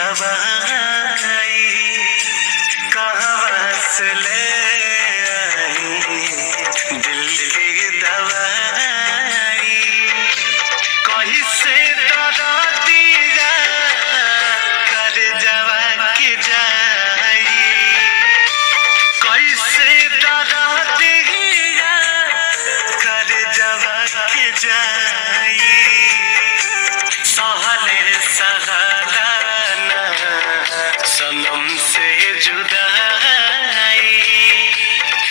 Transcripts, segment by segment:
दवाई कहाँ से ले आई दिल की दवाई कहीं से दरा दिया कर जवा के जाई कैसे दरा दिया कर जवा के जाई सहले सहलाना सनम से जुदाई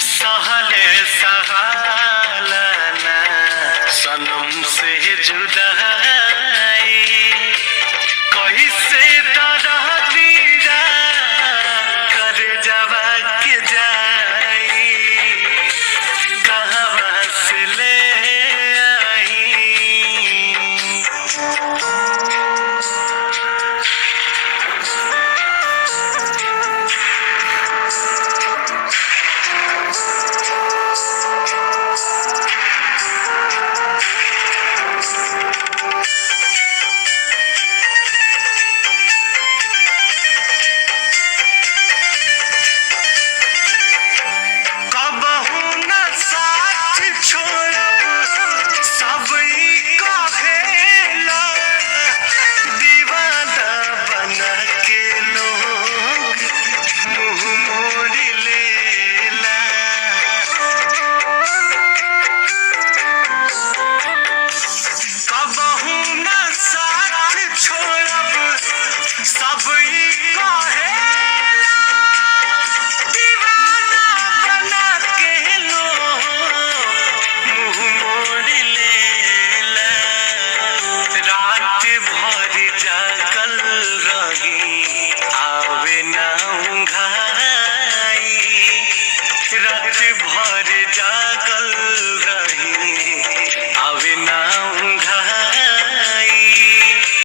सहले सहलाना सनम से जुदाई कैसे दरा दिया कर जवा के जाई कहाँ से ले आई कबहू न साथ छोड़ब सबई कहेला दीवाना बना के लोग मुँह मोड़ लेला कबहू न साथ छोड़ब सबई कहेला दीवाना बना के लोग मुँह मोड़ लेला रात भर जागल रही आवे ना उंघाई रात भर जागल